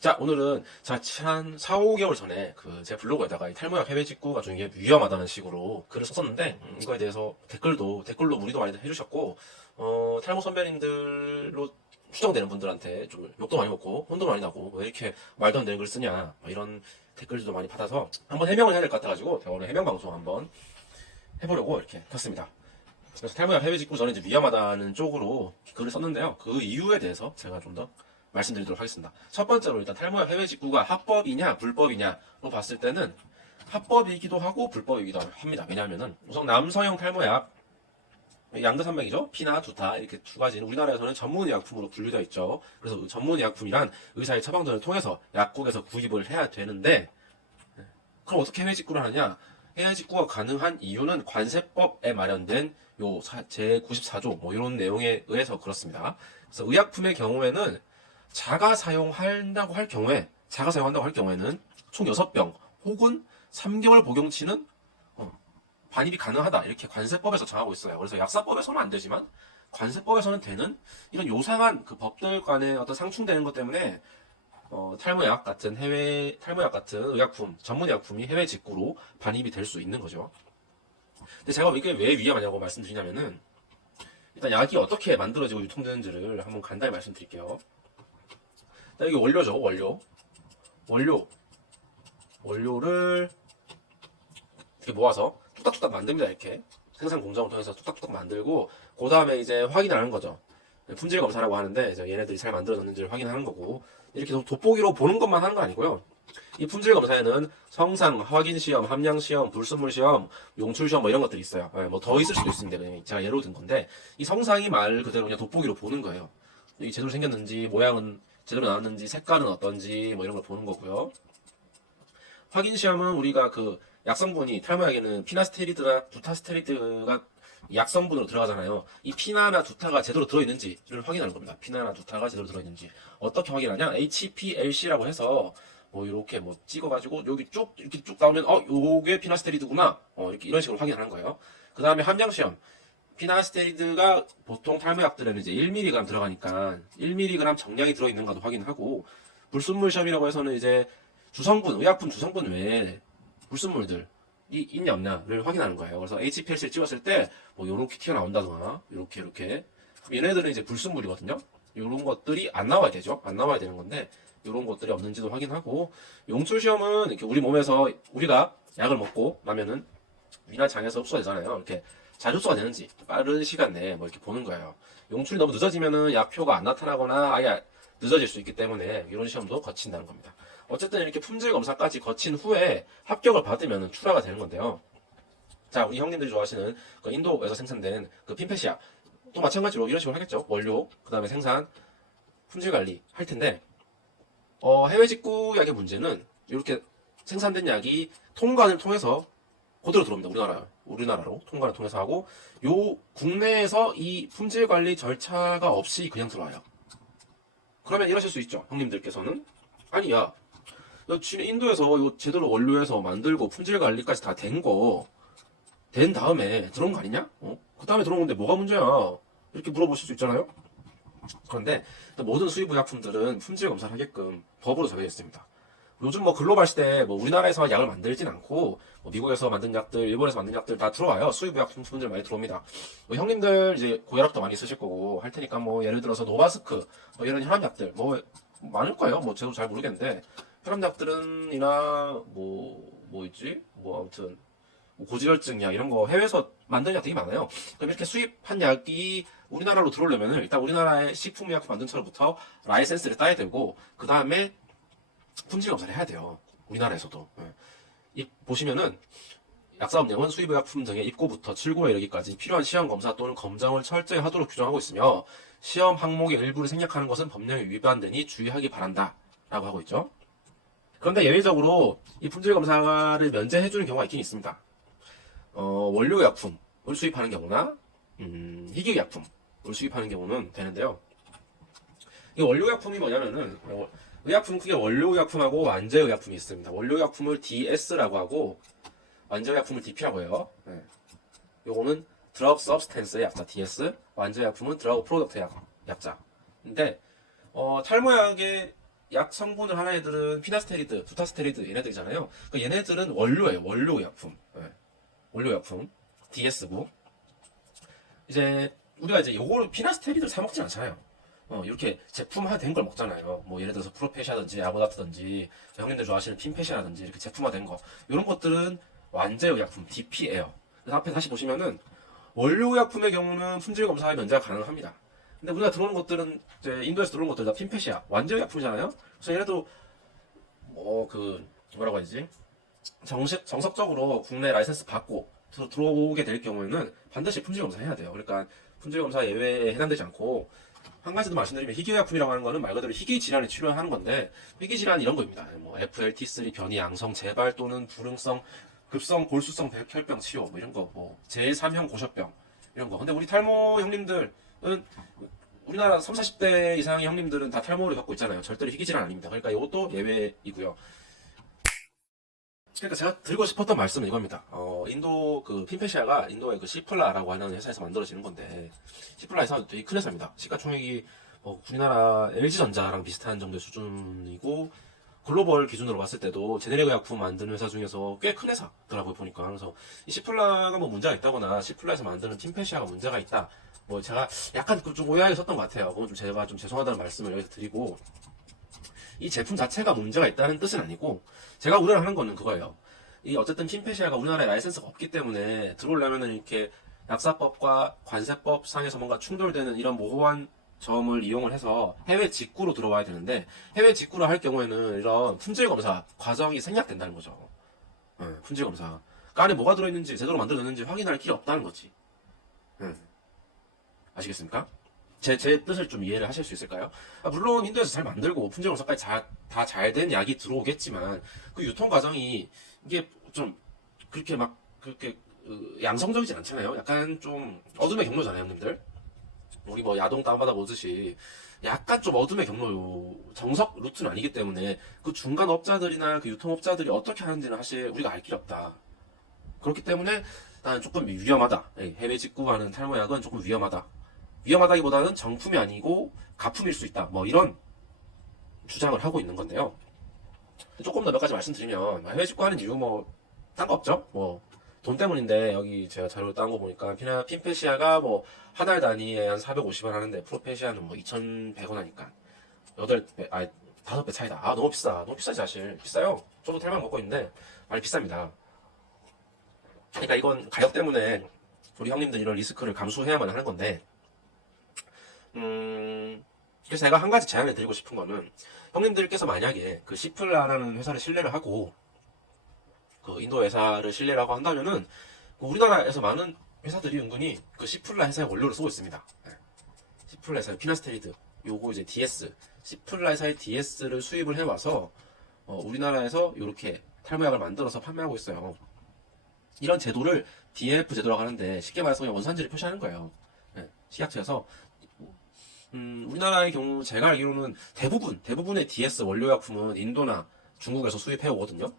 자, 오늘은 제가 한 4, 5개월 전에 제 블로그에다가 이 탈모약 해외 직구가 좀 이게 위험하다는 식으로 글을 썼었는데, 이거에 대해서 댓글로 문의도 많이 해주셨고, 탈모 선배님들로 추정되는 분들한테 좀 욕도 많이 먹고, 혼도 많이 나고, 왜 이렇게 말도 안 되는 글 쓰냐, 뭐 이런 댓글들도 많이 받아서 한번 해명을 해야 될 것 같아가지고, 제가 오늘 해명 방송 한번 해보려고 이렇게 켰습니다. 그래서 탈모약 해외 직구 저는 이제 위험하다는 쪽으로 글을 썼는데요. 그 이유에 대해서 제가 좀 더 말씀드리도록 하겠습니다. 첫 번째로 일단 탈모약 해외 직구가 합법이냐 불법이냐로 봤을 때는 합법이기도 하고 불법이기도 합니다. 왜냐하면은 우선 남성형 탈모약 양대산맥이죠. 피나 두타 이렇게 두 가지는 우리나라에서는 전문의약품으로 분류되어 있죠. 그래서 전문의약품이란 의사의 처방전을 통해서 약국에서 구입을 해야 되는데, 그럼 어떻게 해외 직구를 하느냐? 해외 직구가 가능한 이유는 관세법에 마련된 요 제94조 뭐 이런 내용에 의해서 그렇습니다. 그래서 의약품의 경우에는 자가 사용한다고 할 경우에는 총 6병 혹은 3개월 복용치는 반입이 가능하다, 이렇게 관세법에서 정하고 있어요. 그래서 약사법에서는 안 되지만 관세법에서는 되는 이런 요상한 그 법들 간의 어떤 상충되는 것 때문에 탈모약 같은 의약품, 전문의약품이 해외 직구로 반입이 될 수 있는 거죠. 근데 제가 이게 왜 위험하냐고 말씀드리냐면은, 일단 약이 어떻게 만들어지고 유통되는지를 한번 간단히 말씀드릴게요. 이게 원료죠, 원료를 이렇게 모아서 뚝딱뚝딱 만듭니다. 이렇게 생산 공정을 통해서 뚝딱뚝딱 만들고, 그 다음에 이제 확인하는 거죠. 품질 검사라고 하는데, 이제 얘네들이 잘 만들어졌는지를 확인하는 거고, 이렇게 돋보기로 보는 것만 하는 거 아니고요. 이 품질 검사에는 성상 확인 시험, 함량 시험, 불순물 시험, 용출 시험 뭐 이런 것들이 있어요. 뭐 더 있을 수도 있습니다. 그냥 제가 예로 든 건데, 이 성상이 말 그대로 그냥 돋보기로 보는 거예요. 이게 제대로 생겼는지, 모양은 제대로 나왔는지, 색깔은 어떤지 뭐 이런 걸 보는 거고요. 확인 시험은 우리가 약성분이, 탈모약에는 피나스테리드나 두타스테리드가 약성분으로 들어가잖아요. 이 피나나 두타가 제대로 들어있는지를 확인하는 겁니다. 피나나 두타가 제대로 들어있는지. 어떻게 확인하냐? HPLC라고 해서 뭐 이렇게 뭐 찍어가지고 여기 이렇게 쭉 나오면 요게 피나스테리드구나. 이렇게 이런 식으로 확인하는 거예요. 그 다음에 함량 시험. 피나스테리드가 보통 탈모약들에는 이제 1mg 들어가니까 1mg 정량이 들어있는가도 확인하고, 불순물 시험이라고 해서는 이제 의약품 주성분 외에 불순물들이 있냐 없냐를 확인하는 거예요. 그래서 HPLC를 찍었을 때 뭐 요렇게 튀어나온다거나 이렇게 얘네들은 이제 불순물이거든요. 요런 것들이 안 나와야 되죠. 안 나와야 되는 건데, 요런 것들이 없는지도 확인하고, 용출 시험은 이렇게 우리 몸에서 우리가 약을 먹고 나면은 위나 장에서 흡수가 되잖아요. 이렇게 잘 흡수가 되는지 빠른 시간 내에 뭐 이렇게 보는 거예요. 용출이 너무 늦어지면은 약효가 안 나타나거나 아예 늦어질 수 있기 때문에 이런 시험도 거친다는 겁니다. 어쨌든 이렇게 품질 검사까지 거친 후에 합격을 받으면 출하가 되는 건데요. 자, 우리 형님들이 좋아하시는 인도에서 생산된 핀펫이야. 또 마찬가지로 이런 식으로 하겠죠. 원료, 그 다음에 생산, 품질 관리 할 텐데, 해외 직구 약의 문제는 이렇게 생산된 약이 통관을 통해서 그대로 들어옵니다. 우리나라로 통관을 통해서 하고, 국내에서 이 품질 관리 절차가 없이 그냥 들어와요. 그러면 이러실 수 있죠. 형님들께서는, 아니야, 지금 인도에서 이거 제대로 원료에서 만들고 품질 관리까지 다 된 다음에 들어온 거 아니냐? 그 다음에 들어온 건데 뭐가 문제야? 이렇게 물어보실 수 있잖아요. 그런데 모든 수입 의약품들은 품질 검사를 하게끔 법으로 정해져 있습니다. 요즘 뭐 글로벌 시대에 뭐 우리나라에서 약을 만들진 않고, 뭐 미국에서 만든 약들, 일본에서 만든 약들 다 들어와요. 수입 의약품들 많이 들어옵니다. 뭐 형님들 이제 고혈압도 많이 있으실 거고 할 테니까, 뭐 예를 들어서 노바스크 뭐 이런 혈압약들 뭐 많을 거예요. 뭐 저도 잘 모르겠는데, 혈압약들은이나 뭐 있지? 뭐 아무튼 뭐 고지혈증약 이런 거 해외에서 만든 약 되게 많아요. 그럼 이렇게 수입한 약이 우리나라로 들어오려면 일단 우리나라의 식품의약품 만든처로부터 라이센스를 따야 되고, 그 다음에 품질 검사를 해야 돼요. 우리나라에서도. 보시면은 약사업령은 수입의약품 등의 입고부터 출고에 이르기까지 필요한 시험 검사 또는 검정을 철저히 하도록 규정하고 있으며, 시험 항목의 일부를 생략하는 것은 법령에 위반되니 주의하기 바란다 라고 하고 있죠. 그런데 예외적으로 이 품질 검사를 면제해주는 경우가 있긴 있습니다. 원료 약품을 수입하는 경우나 희귀 약품을 수입하는 경우는 되는데요. 이 원료 약품이 뭐냐면은, 의약품 크게 원료 의약품하고 완제 의약품이 있습니다. 원료 의약품을 DS라고 하고 완제 의약품을 DP라고 해요. 요거는 드러그 서브스텐스의 약자 DS, 완제 의약품은 드러그 프로덕트 약자. 근데 탈모약의 약 성분을 하는 애들은 피나스테리드, 두타스테리드 얘네들이잖아요. 그러니까 얘네들은 원료예요. 원료 의약품. 네. 원료 의약품. DS고. 이제 우리가 이제 요거를 피나스테리드를 사 먹진 않잖아요. 이렇게 제품화된 걸 먹잖아요. 뭐 예를 들어서 프로페시아든지 아보다트든지 형님들 좋아하시는 핀페시아든지 이렇게 제품화된 거 이런 것들은 완제의약품 DP예요. 그래서 앞에 다시 보시면은 원료의약품의 경우는 품질 검사에 면제가 가능합니다. 근데 우리가 들어오는 것들은 이제 인도에서 들어오는 것들 다 핀페시아 완제의약품이잖아요. 그래서 얘네도 뭐 그 뭐라고 해야지 정석적으로 국내 라이센스 받고 들어오게 될 경우에는 반드시 품질 검사 해야 돼요. 그러니까 품질 검사 예외에 해당되지 않고 한 가지 더 말씀드리면 희귀의약품이라고 하는 거는 말 그대로 희귀 질환을 치료하는 건데 희귀 질환 이런 거입니다. 뭐 FLT3 변이 양성 재발 또는 불응성 급성 골수성 백혈병 치료 뭐 이런 거 뭐 제3형 고셔병 이런 거. 근데 우리 탈모 형님들은 우리나라 30, 40대 이상의 형님들은 다 탈모를 갖고 있잖아요. 절대로 희귀 질환 아닙니다. 그러니까 이것도 예외이고요. 그러니까 제가 드리고 싶었던 말씀은 이겁니다. 인도 그 핀페시아가 인도의 그 시플라라고 하는 회사에서 만들어지는 건데 시플라 회사가 되게 큰 회사입니다. 시가총액이 우리나라 LG전자랑 비슷한 정도의 수준이고 글로벌 기준으로 봤을 때도 제네릭 의약품 만드는 회사 중에서 꽤 큰 회사더라고요 보니까. 그래서 이 시플라가 뭐 문제가 있다거나 시플라에서 만드는 핀페시아가 문제가 있다. 뭐 제가 약간 좀 오해하게 썼던 것 같아요. 그건 좀 제가 좀 죄송하다는 말씀을 여기서 드리고 이 제품 자체가 문제가 있다는 뜻은 아니고 제가 우려를 하는 거는 그거예요. 이 어쨌든 핀페시아가 우리나라에 라이센스가 없기 때문에 들어오려면은 이렇게 약사법과 관세법 상에서 뭔가 충돌되는 이런 모호한 점을 이용을 해서 해외 직구로 들어와야 되는데 해외 직구로 할 경우에는 이런 품질 검사 과정이 생략된다는 거죠. 품질 검사. 그 안에 뭐가 들어있는지 제대로 만들어냈는지 확인할 필요 없다는 거지. 아시겠습니까? 제 뜻을 좀 이해를 하실 수 있을까요? 물론 인도에서 잘 만들고 품질 검사까지 다 잘 된 약이 들어오겠지만 그 유통 과정이 이게 좀 그렇게 막 그렇게 양성적이진 않잖아요. 약간 좀 어둠의 경로잖아요, 형님들. 우리 뭐 야동 다운받아 보듯이 약간 좀 어둠의 경로 정석 루트는 아니기 때문에 그 중간 업자들이나 그 유통업자들이 어떻게 하는지는 사실 우리가 알 길이 없다. 그렇기 때문에 나는 조금 위험하다. 해외 직구하는 탈모약은 조금 위험하다. 위험하다기보다는 정품이 아니고 가품일 수 있다. 뭐 이런 주장을 하고 있는 건데요. 조금 더 몇 가지 말씀드리면 해외 직구하는 이유 뭐 딴 거 없죠. 뭐 돈 때문인데 여기 제가 자료 딴 거 보니까 핀페시아가 뭐 한 알 단위에 한 450원 하는데 프로페시아는 뭐 2,100원 하니까 8배, 5배 차이다. 너무 비싸. 너무 비싸지 사실. 비싸요. 저도 탈만 먹고 있는데 많이 비쌉니다. 그러니까 이건 가격 때문에 우리 형님들 이런 리스크를 감수해야만 하는 건데 그래서 제가 한 가지 제안을 드리고 싶은 거는 형님들께서 만약에 그 시플라라는 회사를 신뢰를 하고 그 인도 회사를 신뢰를 하고 한다면은 그 우리나라에서 많은 회사들이 은근히 그 시플라 회사의 원료를 쓰고 있습니다. 시플라 회사의 피나스테리드 요거 이제 DS 시플라 회사의 DS를 수입을 해와서 우리나라에서 이렇게 탈모약을 만들어서 판매하고 있어요. 이런 제도를 DF 제도라고 하는데 쉽게 말해서 그냥 원산지를 표시하는 거예요. 식약처에서 우리나라의 경우 제가 알기로는 대부분의 DS 원료약품은 인도나 중국에서 수입해 오거든요.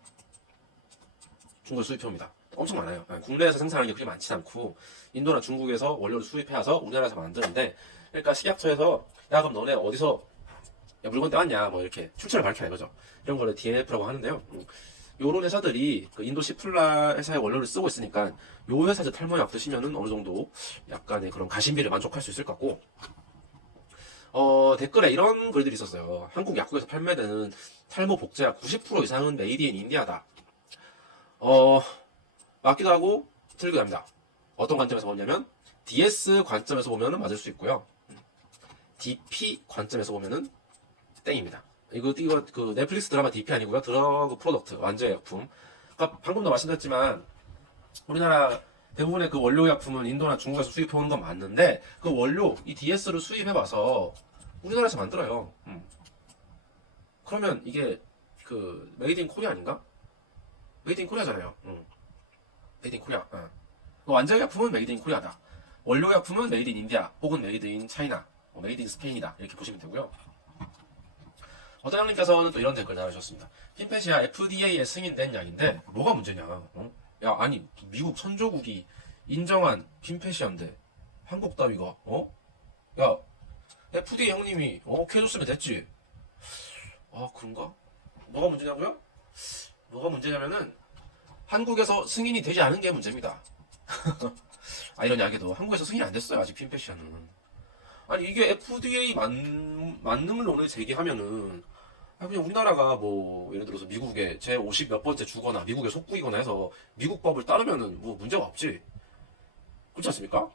중국에서 수입해 옵니다. 엄청 많아요. 국내에서 생산하는 게 그렇게 많지 않고 인도나 중국에서 원료를 수입해 와서 우리나라에서 만드는데 그러니까 식약처에서 야 그럼 너네 어디서 물건 떼왔냐 뭐 이렇게 출처를 밝혀야 이거죠. 이런 거를 DNF라고 하는데요. 요런 회사들이 그 인도 시플라 회사의 원료를 쓰고 있으니까 요 회사에서 탈모약 드시면은 어느 정도 약간의 그런 가심비를 만족할 수 있을 것 같고 댓글에 이런 글들이 있었어요. 한국 약국에서 판매되는 탈모 복제약 90% 이상은 메이드 인 인디아다. 맞기도 하고 틀리기도 합니다. 어떤 관점에서 보냐면 DS 관점에서 보면은 맞을 수 있고요. DP 관점에서 보면은 땡입니다. 이거 그 넷플릭스 드라마 DP 아니고요. 드러그 프로덕트 완제의 약품. 그러니까 방금도 말씀드렸지만 우리나라 대부분의 그 원료 약품은 인도나 중국에서 수입해 오는 건 맞는데 그 원료 이 DS를 수입해봐서 우리나라에서 만들어요. 그러면 이게 그 메이드 인 코리아 아닌가? 메이드 인 코리아잖아요. 메이드 인 코리아. 완제 약품은 메이드 인 코리아다. 원료 약품은 메이드 인 인디아 혹은 메이드 인 차이나, 메이드 인 스페인이다 이렇게 보시면 되고요. 어떤 형님께서는 또 이런 댓글 달아주셨습니다. 핀페시아 FDA에 승인된 약인데 뭐가 문제냐? 야 아니 미국 선조국이 인정한 핀페시아인데 한국 따위가 야 FDA 형님이 오케이 해줬으면 됐지. 그런가? 뭐가 문제냐고요? 뭐가 문제냐면은 한국에서 승인이 되지 않은 게 문제입니다. 아이러니하게도 한국에서 승인이 안 됐어요. 아직 핀패션은. 아니 이게 FDA 만능론을 제기하면은 그냥 우리나라가 뭐 예를 들어서 미국에 제 50 몇 번째 주거나 미국에 속국이거나 해서 미국 법을 따르면은 뭐 문제가 없지. 그렇지 않습니까?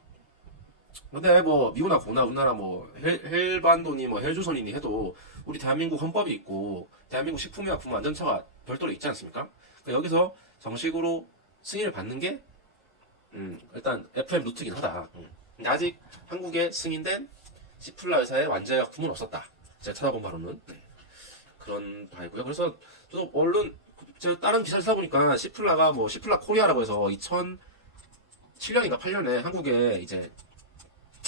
근데 뭐 미국나 고나 우리나라 뭐 헬반도니 뭐 헬조선이니 해도 우리 대한민국 헌법이 있고 대한민국 식품의약품안전처가 별도로 있지 않습니까? 그러니까 여기서 정식으로 승인을 받는 게 일단 FM 루트긴 하다. 근데 아직 한국에 승인된 시플라 회사의 완제약품은 없었다. 제가 찾아본 바로는 그런 바이고요. 그래서 저도 얼른 제가 다른 기사를 찾아보니까 시플라가 뭐 시플라 코리아라고 해서 2007년인가 8년에 한국에 이제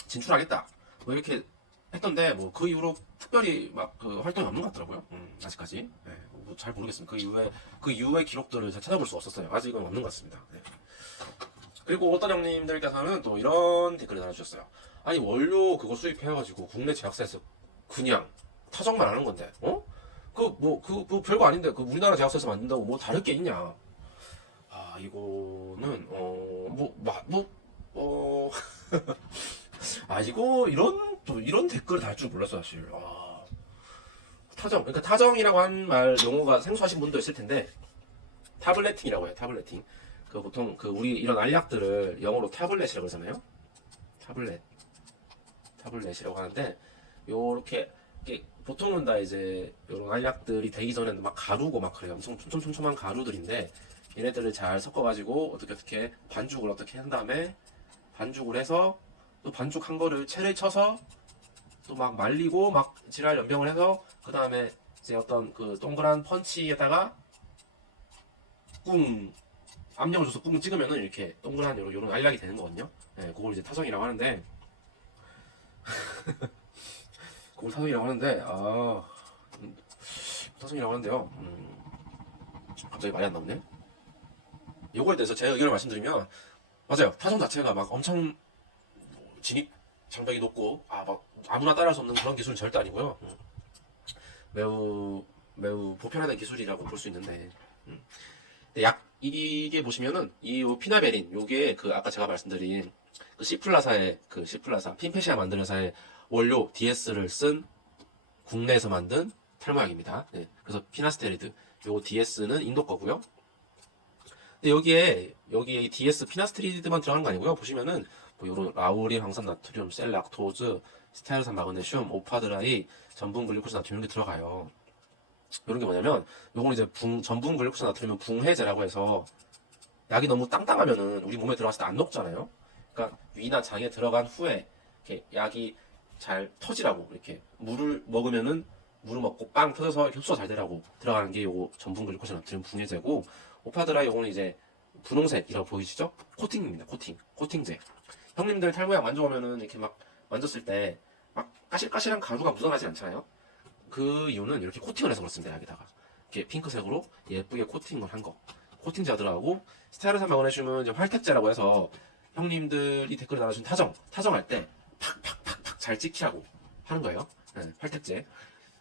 진출하겠다. 뭐 이렇게 했던데 뭐 그 이후로 특별히 막 그 활동이 없는 것 같더라고요. 아직까지. 네, 뭐잘 모르겠습니다. 그 이후의 기록들을 잘 찾아볼 수 없었어요. 아직은 없는 것 같습니다. 네. 그리고 어떤 형님들께서는 또 이런 댓글을 달아주셨어요. 아니 원료 그거 수입해가지고 국내 제약사에서 그냥 타정만 하는 건데, 그 별거 아닌데 그 우리나라 제약사에서 만든다고 뭐 다를 게 있냐? 이거는 이거 이런 댓글을 달 줄 몰랐어 사실. 타정, 그러니까 타정이라고 한 말 용어가 생소하신 분도 있을 텐데 타블레팅이라고 해요. 타블레팅. 그 보통 그 우리 이런 알약들을 영어로 타블렛이라고 하잖아요. 타블렛이라고 하는데 요렇게 보통은 다 이제 이런 알약들이 되기 전에는 막 가루고 막 그래요. 엄청 촘촘한 가루들인데 얘네들을 잘 섞어가지고 어떻게 반죽을 어떻게 한 다음에 반죽을 해서 또 반죽한 거를 체를 쳐서 또 막 말리고 막 지랄 연병을 해서 그 다음에 이제 어떤 그 동그란 펀치에다가 꿍 압력을 줘서 꾹 찍으면은 이렇게 동그란 요런 알약이 되는 거거든요. 네, 그걸 이제 타정이라고 하는데 그걸 타정이라고 하는데 타정이라고 하는데요. 갑자기 말이 안 나오네. 요거에 대해서 제 의견을 말씀드리면 맞아요. 타정 자체가 막 엄청 진입 장벽이 높고 막 아무나 따라할 수 없는 그런 기술은 절대 아니고요. 매우 보편화된 기술이라고 볼 수 있는데 근데 이게 보시면은 이 피나베린 요게 그 아까 제가 말씀드린 그 시플라사의 그 시플라사 핀페시아 만드는 회사의 원료 DS를 쓴 국내에서 만든 탈모약입니다. 네, 그래서 피나스테리드 요 DS는 인도 거고요. 근데 여기에 이 DS 피나스테리드만 들어가는 거 아니고요. 보시면은 뭐 요런 라우린 황산 나트륨, 셀락토즈, 스타일산 마그네슘, 오파드라이, 전분 글루코스 나트륨 이런 게 들어가요. 이런 게 뭐냐면 요건 이제 전분 글루코스 나트륨은 붕해제라고 해서 약이 너무 땅땅하면은 우리 몸에 들어갔을 때 안 녹잖아요. 그러니까 위나 장에 들어간 후에 이렇게 약이 잘 터지라고 이렇게 물을 먹으면은 물을 먹고 빵 터져서 이렇게 흡수가 잘 되라고 들어가는 게 요거 전분 글루코스 나트륨 붕해제고 오파드라이 요거는 이제 분홍색이라고 보이시죠? 코팅입니다. 코팅제. 형님들 탈모약 만져보면은 이렇게 막 만졌을 때 막 까실까실한 가루가 묻어나지 않잖아요. 그 이유는 이렇게 코팅을 해서 그렇습니다. 여기다가 이렇게 핑크색으로 예쁘게 코팅을 한 거. 코팅제가 들어가고 스타일산 마그네슘은 이제 활택제라고 해서 형님들이 댓글에 달아준 타정할 때 팍팍팍팍 잘 찍히라고 하는 거예요. 네, 활택제.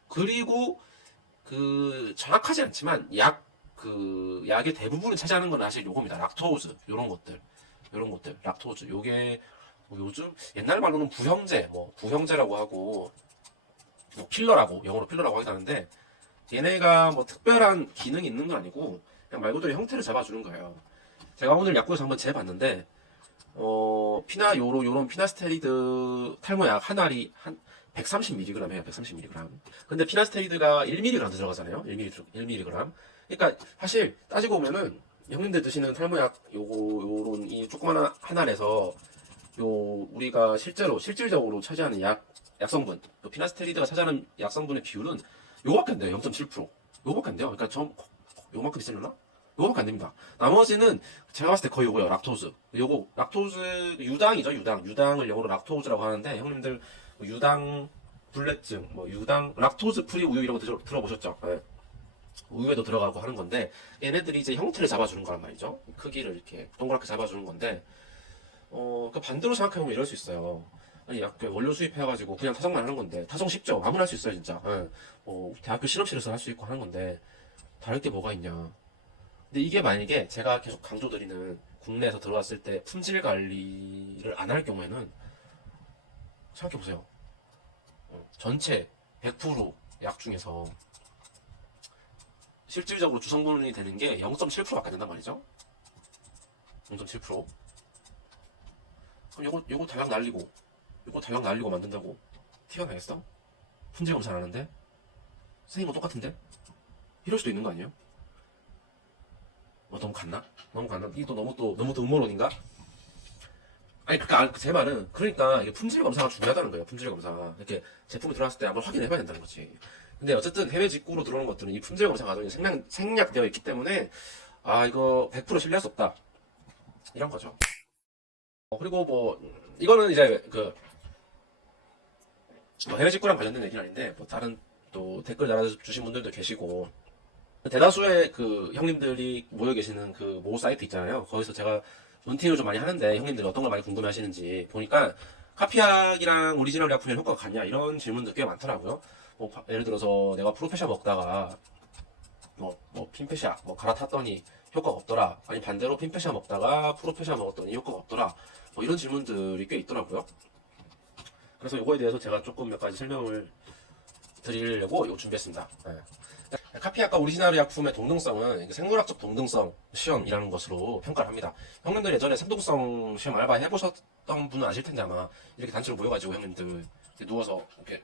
그리고 그 정확하지 않지만 약의 대부분을 차지하는 건 사실 요겁니다. 락토우즈 요런 것들 락토우즈 요게 뭐 요즘 옛날 말로는 부형제라고 하고 뭐 필러라고 영어로 필러라고 하긴 하는데 얘네가 뭐 특별한 기능이 있는 건 아니고 그냥 말 그대로 형태를 잡아주는 거예요. 제가 오늘 약국에서 한번 재봤는데 요런 피나스테리드 탈모약 한 알이 한 130mg 해요. 130mg. 근데 피나스테리드가 1mg 들어가잖아요. 1mg. 그러니까 사실 따지고 보면은 형님들 드시는 탈모약 요런 이 조그마한 한 알에서 우리가 실질적으로 차지하는 약성분, 피나스테리드가 차지하는 약성분의 비율은 요거밖에 안 돼요. 0.7%. 요거밖에 안 돼요. 그러니까 요만큼 있으려나? 요거밖에 안 됩니다. 나머지는 제가 봤을 때 거의 요거예요. 락토즈. 락토즈 유당이죠. 유당을 영어로 락토즈라고 하는데 형님들 유당 불내증, 락토즈 프리 우유 이런 거 들어보셨죠? 네. 우유에도 들어가고 하는 건데 얘네들이 이제 형태를 잡아주는 거란 말이죠. 크기를 이렇게 동그랗게 잡아주는 건데 그 반대로 생각해보면 이럴 수 있어요. 아니 약 원료 수입해가지고 그냥 타성만 하는 건데 타성 쉽죠. 아무나 할 수 있어요 진짜. 예. 대학교 실험실에서 할 수 있고 하는 건데 다를 게 뭐가 있냐. 근데 이게 만약에 제가 계속 강조드리는 국내에서 들어왔을 때 품질 관리를 안 할 경우에는 생각해보세요. 전체 100% 약 중에서 실질적으로 주성분이 되는 게 0.7%밖에 안 된단 말이죠. 0.7%. 그럼 요거 달랑 날리고 요거 달랑 날리고 만든다고 티가 나겠어? 품질 검사 안 하는데? 생긴 거 똑같은데? 이럴 수도 있는 거 아니에요? 너무 갔나? 너무 갔나? 이게 또 너무 또 음모론인가? 아니 그러니까 제 말은 그러니까 이게 품질 검사가 중요하다는 거예요. 품질 검사 이렇게 제품이 들어왔을 때 한번 확인해봐야 된다는 거지. 근데 어쨌든 해외 직구로 들어오는 것들은 이 품질 검사 과정이 생략되어 있기 때문에 이거 100% 신뢰할 수 없다 이런 거죠. 그리고 뭐 이거는 이제 뭐 해외 직구랑 관련된 얘기는 아닌데 뭐 다른 또 댓글 달아주신 분들도 계시고 대다수의 그 형님들이 모여 계시는 그 모 사이트 있잖아요. 거기서 제가 논팅을 좀 많이 하는데 형님들이 어떤 걸 많이 궁금해 하시는지 보니까 카피약이랑 오리지널 약품의 효과가 같냐 이런 질문도 꽤 많더라고요. 뭐 예를 들어서 내가 프로페샤 먹다가 뭐 핀페샤 갈아탔더니 효과가 없더라. 아니 반대로 핀페샤 먹다가 프로페샤 먹었더니 효과가 없더라. 뭐 이런 질문들이 꽤 있더라고요. 그래서 이거에 대해서 제가 조금 몇 가지 설명을 드리려고 이거 준비했습니다. 네. 카피약과 오리지널 약품의 동등성은 생물학적 동등성 시험이라는 것으로 평가를 합니다. 형님들 예전에 생동성 시험 알바 해보셨던 분은 아실 텐데 아마 이렇게 단체로 모여가지고 형님들 누워서 이렇게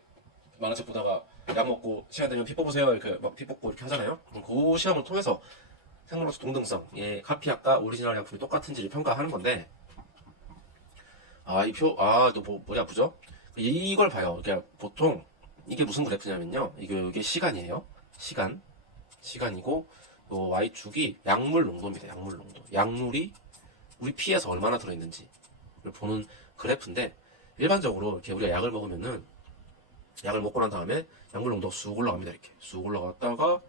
만화책 보다가 약 먹고 시간 되면 피 뽑으세요 이렇게 막 피 뽑고 이렇게 하잖아요. 그 시험을 통해서 생물학적 동등성, 카피약과 오리지널 약품이 똑같은지를 평가하는 건데 또 머리 아프죠? 이걸 봐요. 그러니까 보통 이게 무슨 그래프냐면요. 이게 시간이에요. 시간이고 요 Y축이 약물 농도입니다. 약물 농도. 약물이 우리 피에서 얼마나 들어있는지를 보는 그래프인데 일반적으로 이렇게 우리가 약을 먹으면은 약을 먹고 난 다음에 약물 농도가 쑥 올라갑니다. 이렇게 쑥 올라갔다가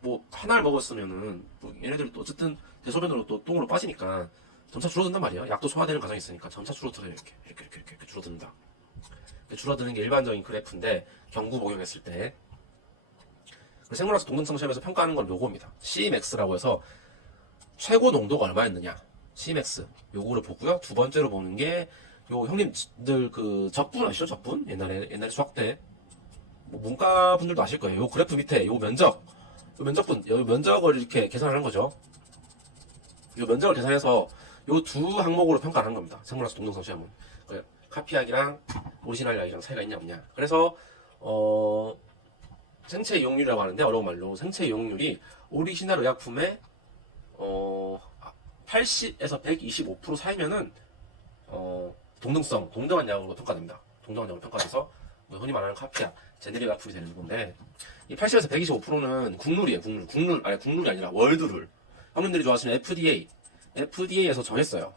뭐 하나를 먹었으면은 뭐 얘네들이 또 어쨌든 대소변으로 또 똥으로 빠지니까 점차 줄어든단 말이에요. 약도 소화되는 과정이 있으니까 점차 줄어들어요. 이렇게 줄어든다. 줄어드는 게 일반적인 그래프인데 경구 복용했을 때 생물학적 동등성 시험에서 평가하는 건 요겁니다. Cmax라고 해서 최고 농도가 얼마였느냐. Cmax 요거를 보고요. 두 번째로 보는 게 요 형님들 그 적분 아시죠? 적분? 옛날에 수학 때 뭐 문과 분들도 아실 거예요. 요 그래프 밑에 요 면적분 요 면적을 이렇게 계산하는 거죠. 요 면적을 계산해서 요 두 항목으로 평가하는 겁니다. 생물학적 동등성 시험은. 카피약이랑 오리지널 약이랑 차이가 있냐 없냐. 그래서 생체 이용률이라고 하는데 어려운 말로 생체 이용률이 오리지널 의약품의 80에서 125% 사이면은 동등한 약으로 평가됩니다. 동등한 약으로 평가돼서 흔히 말하는 카피약, 제네릭 약품이 되는 건데 이 80에서 125%는 국룰이에요. 국룰이 아니라 월드룰. 형님들이 좋아하시는 FDA에서 정했어요.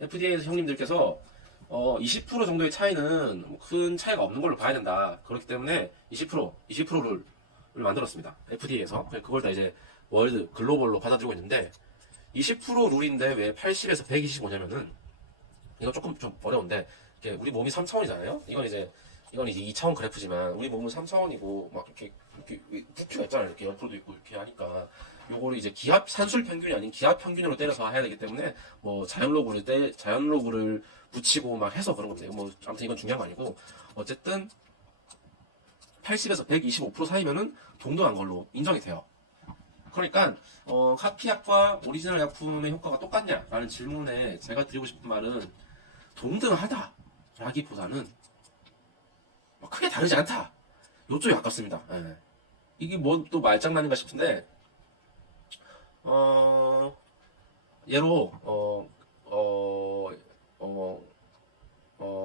FDA에서 형님들께서 20% 정도의 차이는 큰 차이가 없는 걸로 봐야 된다. 그렇기 때문에 20%를 만들었습니다. FDA에서. 그걸 다 이제 월드, 글로벌로 받아들이고 있는데, 20% 룰인데 왜 80에서 125냐면은, 이거 조금 좀 어려운데, 우리 몸이 3차원이잖아요? 이건 이제 2차원 그래프지만, 우리 몸은 3차원이고, 막 이렇게 부큐가 있잖아요. 이렇게 옆으로도 있고, 이렇게 하니까. 요거를 이제 산술 평균이 아닌 기압 평균으로 때려서 해야 되기 때문에, 뭐, 자연 로그를 붙이고 막 해서 그런 겁니다. 뭐 아무튼 이건 중요한 거 아니고 어쨌든 80에서 125% 사이면은 동등한 걸로 인정이 돼요. 그러니까 카피약과 오리지널 약품의 효과가 똑같냐라는 질문에 제가 드리고 싶은 말은 동등하다라기보다는 크게 다르지 않다. 요쪽이 가깝습니다. 예. 이게 뭐 또 말장난인가 싶은데 예로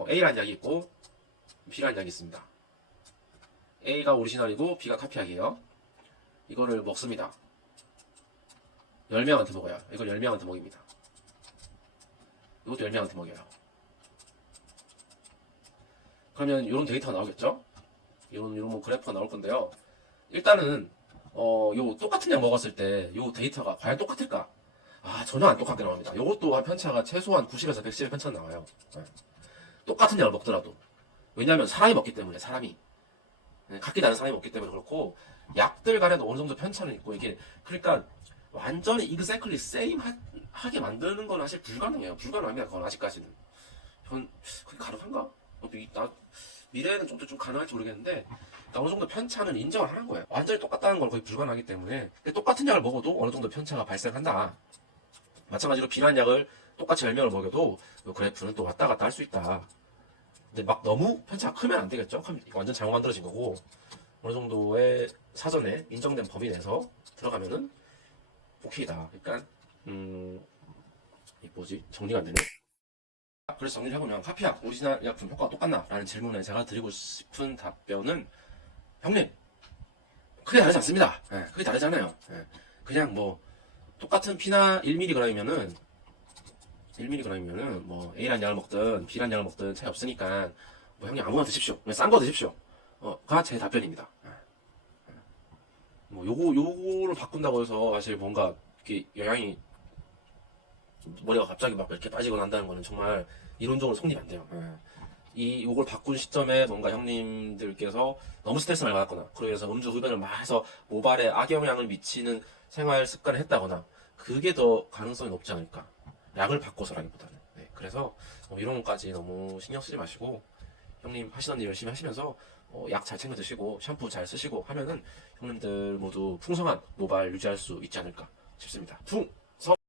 A라는 약이 있고 B라는 약이 있습니다. A가 오리지널이고 B가 카피약이에요. 이거를 먹습니다. 10명한테 먹어요. 이걸 10명한테 먹입니다. 이것도 10명한테 먹여요. 그러면 이런 데이터가 나오겠죠? 이런 뭐 그래프가 나올 건데요. 일단은 요 똑같은 약 먹었을 때 요 데이터가 과연 똑같을까? 전혀 안 똑같게 나옵니다. 요것도 한 편차가 최소한 90에서 110의 편차 나와요. 똑같은 약을 먹더라도. 왜냐하면 사람이 먹기 때문에, 사람이. 각기 다른 사람이 먹기 때문에 그렇고, 약들 간에도 어느 정도 편차는 있고, 이게, 그러니까, 완전히 exactly same 하게 만드는 건 사실 불가능해요. 불가능합니다. 그건 아직까지는. 그게 가능한가? 미래에는 좀 가능할지 모르겠는데, 어느 정도 편차는 인정을 하는 거예요. 완전히 똑같다는 건 거의 불가능하기 때문에, 근데 똑같은 약을 먹어도 어느 정도 편차가 발생한다. 마찬가지로 비슷한 약을 똑같이 10명을 먹여도 그 그래프는 또 왔다 갔다 할 수 있다. 근데 막 너무 편차가 크면 안 되겠죠? 그럼 완전 잘못 만들어진 거고, 어느 정도의 사전에 인정된 범위 내에서 들어가면은 오케이다. 그러니까, 이 뭐지? 정리가 안 되네. 그래서 정리를 해보면 카피약, 오리지널 약품 효과가 똑같나? 라는 질문에 제가 드리고 싶은 답변은 형님, 크게 다르지 않습니다. 크게 다르잖아요. 그냥 뭐 똑같은 피나 1mg이면은 뭐 A란 약을 먹든 B란 약을 먹든 차이 없으니까 뭐 형님 아무거나 드십시오. 그냥 싼 거 드십시오. 가 제 답변입니다. 뭐 요거를 바꾼다고 해서 사실 뭔가 이렇게 영향이 머리가 갑자기 막 이렇게 빠지거나 한다는 거는 정말 이론적으로 성립 안 돼요. 요걸 바꾼 시점에 뭔가 형님들께서 너무 스트레스 많이 받았거나, 그래서 음주 흡연을 막 해서 모발에 악영향을 미치는 생활 습관을 했다거나, 그게 더 가능성이 높지 않을까. 약을 바꿔서라기보다는. 네, 그래서 이런 것까지 너무 신경 쓰지 마시고, 형님 하시던 일 열심히 하시면서 약 잘 챙겨 드시고 샴푸 잘 쓰시고 하면은 형님들 모두 풍성한 모발 유지할 수 있지 않을까 싶습니다.